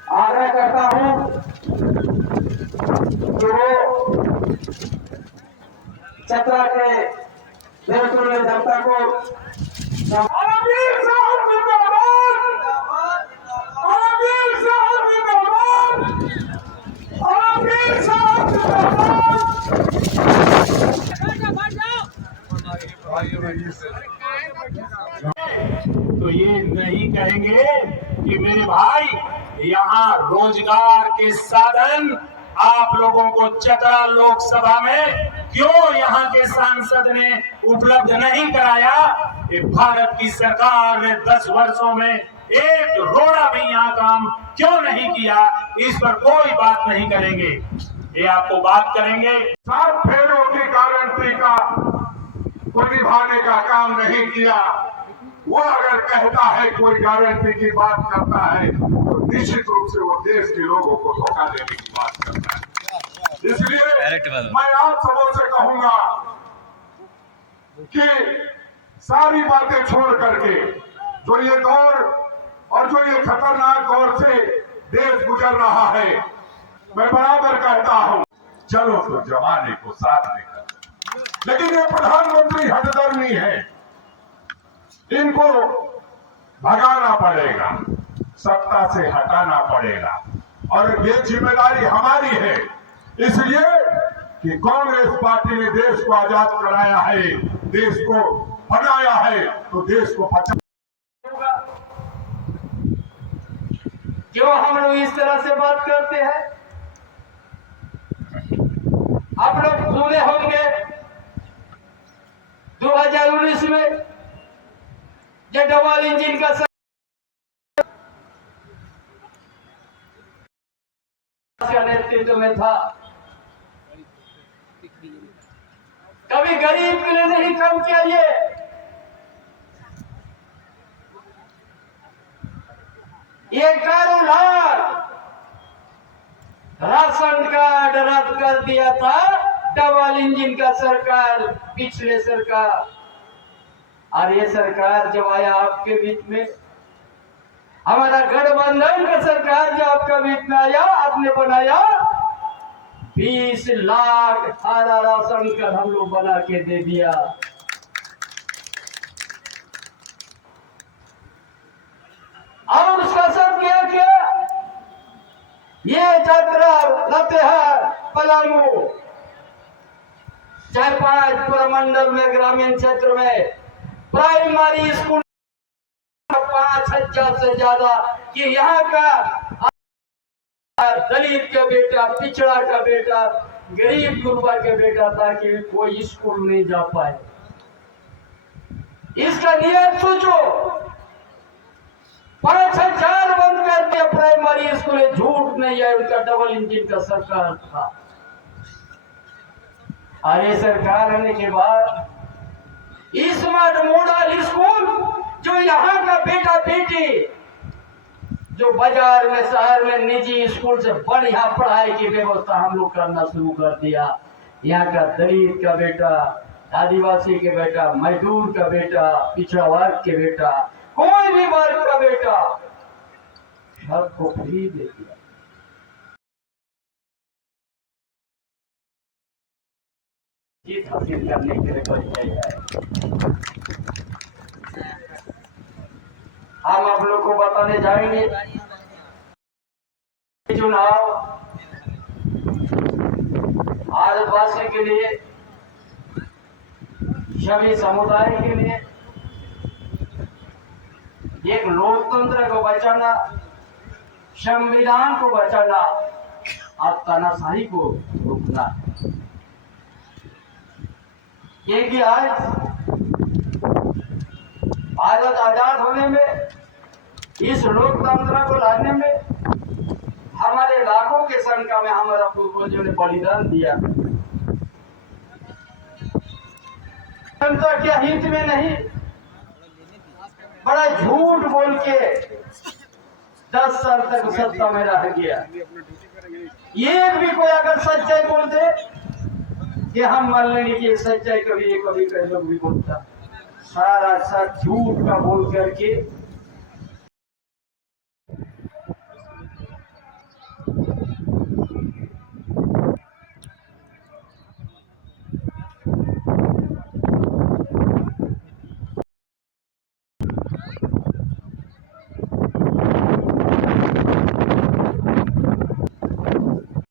आग्रह करता हूं कि वो चतरा के देवतुल्य जनता को तो ये नहीं कहेंगे कि मेरे भाई यहाँ रोजगार के साधन आप लोगों को चतरा लोकसभा में क्यों यहाँ के सांसद ने उपलब्ध नहीं कराया। ये भारत की सरकार ने 10 वर्षों में एक रोड़ा भी यहाँ काम क्यों नहीं किया, इस पर कोई बात नहीं करेंगे। ये आपको बात करेंगे। 7 फेरों की गारंटी का निभाने का काम नहीं किया। वो अगर कहता है कोई गारंटी की बात करता है तो निश्चित रूप से वो देश के लोगों को धोखा देने की बात करता है। इसलिए मैं आप सबों से कहूंगा कि सारी बातें छोड़ करके जो ये दौर और जो ये खतरनाक दौर से देश गुजर रहा है, मैं बराबर कहता हूं चलो तो जमाने को साथ देकर, लेकिन ये प्रधानमंत्री हठधर्मी है, इनको भगाना पड़ेगा, सत्ता से हटाना पड़ेगा। और ये जिम्मेदारी हमारी है, इसलिए कि कांग्रेस पार्टी ने देश को आजाद कराया है, देश को बनाया है, तो देश को बचाना। क्यों हम लोग इस तरह से बात करते हैं? आप लोग सुने होंगे 2019 में जो डबल इंजन का नेतृत्व में था, कभी गरीब के लिए नहीं काम किया। ये कारोबार राशन कार्ड रद्द कर दिया था डबल इंजन का सरकार, पिछले सरकार। और ये सरकार जब आया आपके बीच में, हमारा गठबंधन का सरकार जो आपका बीच में आया, आपने बनाया 20 लाख सारा राशन कार्ड हम लोग बना के दे दिया। और उसका सब क्या किया? ये चतरा, लातेहार, पलामू, 4-5 प्रमंडल में ग्रामीण क्षेत्र में प्राइमरी स्कूल 5000 से ज्यादा कि यहाँ का दलित का बेटा, पिछड़ा का बेटा, गरीब गुरबा का बेटा था कि कोई स्कूल नहीं जा पाए। इसका नियत सोचो, 5000 बंद कर दिया प्राइमरी स्कूल। झूठ नहीं है, उनका डबल इंजन का सरकार था। और ये सरकार आने के बाद स्मार्ट मॉडल स्कूल, जो यहाँ का बेटा बेटी जो बाजार में, शहर में निजी स्कूल से बढ़िया पढ़ाई की व्यवस्था हम लोग करना शुरू कर दिया। यहाँ का दलित का बेटा, आदिवासी के बेटा, मजदूर का बेटा, पिछड़ा वर्ग के बेटा, कोई भी वर्ग का बेटा, सबको फ्री दे दिया। जीत हासिल करने के लिए बच है। हम आप लोग को बताने जाएंगे चुनाव भारतवासी के लिए, सभी समुदाय के लिए, एक लोकतंत्र को बचाना, संविधान को बचाना और तानाशाही को रोकना। क्योंकि आज भारत आजाद होने में, इस लोकतंत्र को लाने में हमारे लाखों की संख्या में हमारा पूर्वजों ने बलिदान दिया। जनता के हित में नहीं बड़ा झूठ बोल के 10 साल तक सत्ता में रह गया। ये भी कोई अगर सच्चाई बोल दे कि हम मान लेंगे कि सच्चाई कभी कभी कई लोग भी बोलता, सारा सच झूठ का बोल करके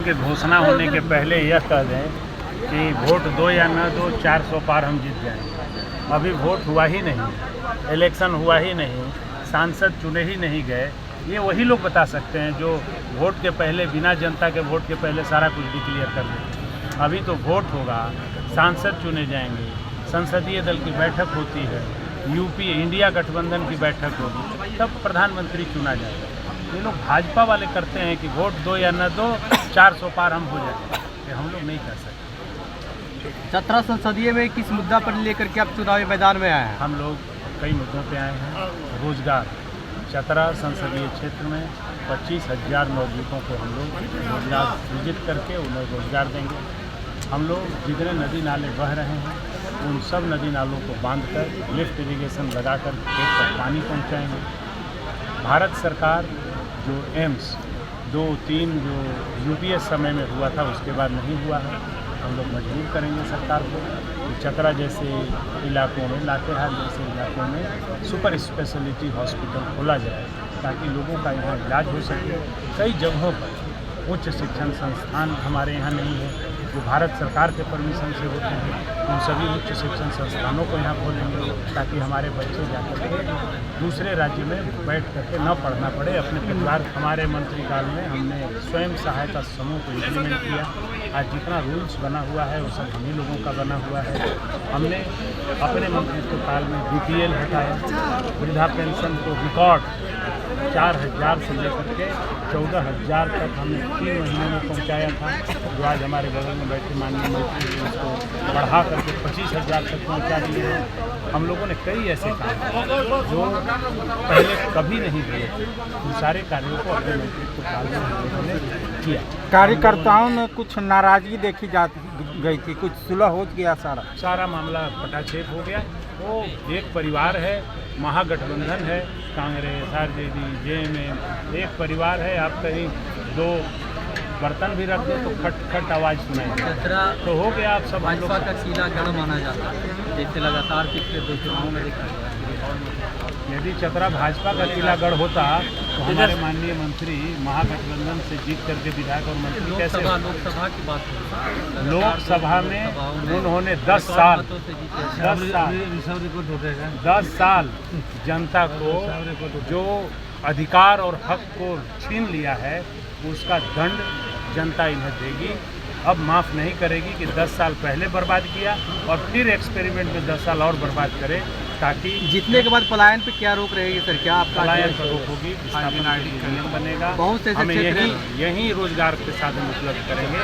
के घोषणा होने के पहले यह कह दें कि वोट दो या न दो 400 पार हम जीत जाएंगे। अभी वोट हुआ ही नहीं, इलेक्शन हुआ ही नहीं, सांसद चुने ही नहीं गए। ये वही लोग बता सकते हैं जो वोट के पहले बिना जनता के वोट के पहले सारा कुछ डिक्लेयर कर देते। अभी तो वोट होगा, सांसद चुने जाएंगे, संसदीय दल की बैठक होती है, यूपी इंडिया गठबंधन की बैठक होगी, तब प्रधानमंत्री चुना जाएगा। ये लोग भाजपा वाले करते हैं कि वोट दो या न दो 400 पार हम हो जाएंगे, ये हम लोग नहीं कर सकते। चतरा संसदीय में किस मुद्दा पर लेकर के आप चुनावी मैदान में आए हैं? हम लोग कई मुद्दों पे आए हैं। रोजगार, चतरा संसदीय क्षेत्र में 25,000 नौजवानों को हम लोग रोजगार सृजित करके उन्हें रोजगार देंगे। हम लोग जितने नदी नाले बह रहे हैं उन सब नदी नालों को बांधकर लिफ्ट इरिगेशन लगाकर खेत तक पानी पहुँचाएँगे। भारत सरकार जो एम्स 2-3 जो यूपीए समय में हुआ था उसके बाद नहीं हुआ है, हम लोग मजबूर करेंगे सरकार को कि चतरा जैसे इलाकों में, लातेहार जैसे इलाकों में सुपर स्पेशलिटी हॉस्पिटल खोला जाए ताकि लोगों का यहाँ इलाज हो सके। कई जगहों पर उच्च शिक्षण संस्थान हमारे यहाँ नहीं है जो भारत सरकार के परमिशन से होते हैं। उन सभी उच्च शिक्षण संस्थानों को यहाँ खोलेंगे ताकि हमारे बच्चे जाकर के दूसरे राज्य में बैठ करके न पढ़ना पड़े, अपने परिवार। हमारे मंत्रीकाल में हमने स्वयं सहायता समूह को इम्प्लीमेंट किया। आज जितना रूल्स बना हुआ है वो सब हम ही लोगों का बना हुआ है। हमने अपने मंत्रित्व काल में बीपीएल हटाया, वृद्धा पेंशन को रिकॉर्ड 4,000 से लेकर के 14,000 तक हमने 3 महीनों में पहुंचाया था, जो आज हमारे बगल में बैठे माननीय मंत्री जी उसको बढ़ा करके 25,000 तक पहुंचा दिए हैं। हम लोगों ने कई ऐसे काम जो पहले कभी नहीं हुए, उन सारे कार्यों को अपने नेतृत्व काल में हम लोगों ने किया। कार्यकर्ताओं में कुछ नाराजगी देखी जा गई थी, कुछ सुलह हो गया? सारा मामला पटाक्षेप हो गया। वो एक परिवार है, महागठबंधन है, कांग्रेस, आरजेडी, जेएमएम एक परिवार है। आप कहीं 2 बर्तन भी रख दो तो खट खट आवाज़ सुनाई तो हो गया। आप सब भाजपा का किला गढ़ माना जाता है, जैसे लगातार पिछले 2 चुनावों में देखा गया। यदि चतरा भाजपा का किला गढ़ होता तो हमारे माननीय मंत्री महागठबंधन से जीत करके विधायक और मंत्री कैसे? लोकसभा की बात है, लोकसभा में उन्होंने 10 साल जनता को जो अधिकार और हक को छीन लिया है उसका दंड जनता इन्हें देगी। अब माफ़ नहीं करेगी कि 10 साल पहले बर्बाद किया और फिर एक्सपेरिमेंट में 10 साल और बर्बाद करे, ताकि जीतने के बाद पलायन पे क्या रोक रहेगी सर? क्या आपका पलायन पर रोक होगी, नियम बनेगा। बहुत से हमें यही रोजगार के साधन उपलब्ध करेंगे।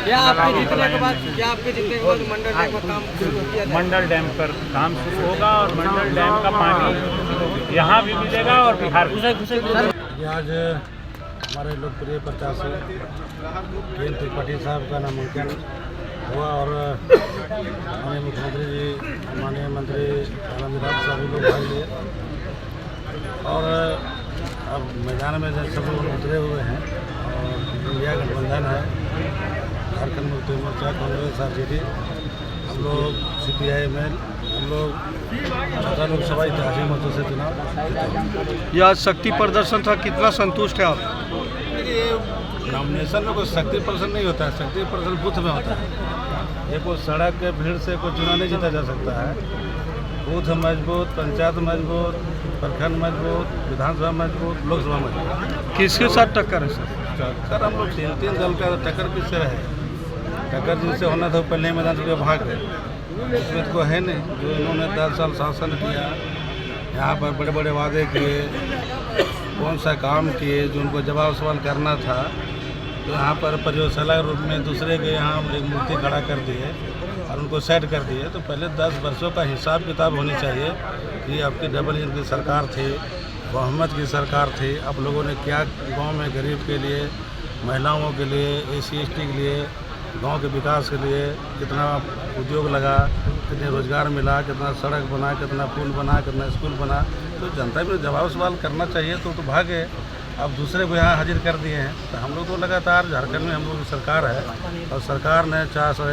मंडल डैम पर काम शुरू होगा और मंडल डैम का पानी यहाँ भी मिलेगा और बिहार आज हमारे लोकप्रिय प्रत्याशी केएन त्रिपाठी साहब का नामांकन हुआ और माननीय मुख्यमंत्री जी, माननीय मंत्री रामविलास साहब लोग भाग लिए और अब मैदान में सब लोग उतरे हुए हैं और इंडिया गठबंधन है, झारखंड मुक्ति मोर्चा, कांग्रेस, आरजेडी, हम लोग सीपीआई में हम लोग लोकसभा ऐतिहासिक मतों से चुनाव। यह शक्ति प्रदर्शन था, कितना संतुष्ट है आप? नॉमिनेशन में कोई शक्ति प्रदर्शन नहीं होता है, शक्ति प्रदर्शन बूथ में होता है। ये कोई सड़क के भीड़ से कोई चुनाव नहीं जीता जा सकता है। बूथ मजबूत, पंचायत मजबूत, प्रखंड मजबूत, विधानसभा मजबूत, लोकसभा मजबूत। किसके साथ टक्कर है सर? टक्कर हम लोग 3 दल का टक्कर किससे रहे? टक्कर जिससे होना था पहले मैदान से भाग गए, इसमें तो है नहीं। जो इन्होंने 10 साल शासन किया, यहाँ पर बड़े बड़े वादे किए, कौन सा काम किए जो उनको जवाब सवाल करना था, तो यहाँ पर प्रयोगशाला के रूप में दूसरे के यहाँ एक मूर्ति खड़ा कर दिए और उनको सेट कर दिए। तो पहले 10 वर्षों का हिसाब किताब होनी चाहिए कि आपकी डबल इंजन की सरकार थी, बहुमत की सरकार थी। अब लोगों ने क्या गांव में गरीब के लिए, महिलाओं के लिए, SC/ST के लिए, गांव के विकास के लिए कितना उद्योग लगा, कितने रोजगार मिला, कितना सड़क बना, कितना पुल बना, कितना स्कूल बना। तो जनता में जवाब सवाल करना चाहिए तो भागे। अब दूसरे को यहाँ हाजिर कर दिए हैं। तो हम लोग तो लगातार झारखंड में हम लोग की सरकार है और सरकार ने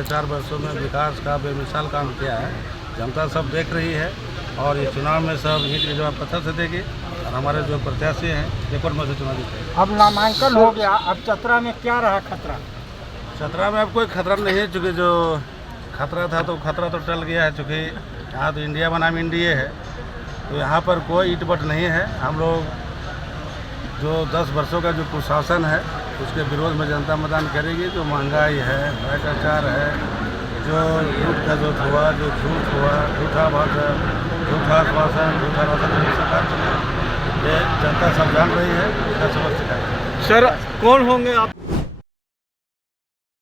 4 वर्षों में विकास का बेमिसाल काम किया है। जनता सब देख रही है और ये चुनाव में सब ईंट के जवाब पत्थर से देगी। और हमारे जो प्रत्याशी हैं पेपर में से चुनाव जीते। अब नामांकन हो गया, अब चतरा में क्या रहा खतरा? चतरा में अब कोई खतरा नहीं है, चूँकि जो खतरा था तो खतरा तो टल गया है। चूँकि यहाँ तो इंडिया बनाम इंडिया है, तो यहाँ पर कोई ईंट-बट नहीं है। हम लोग जो 10 वर्षों का जो कुशासन है उसके विरोध में जनता मतदान करेगी। जो महंगाई है, भ्रष्टाचार है, जो लूट का जो हुआ, जो झूठ हुआ, झूठा भाषण, झूठा आश्वासन, झूठा राशन सरकार चले, ये जनता सब जान रही है। इसका सबक सिखाएगी। सर कौन होंगे आप?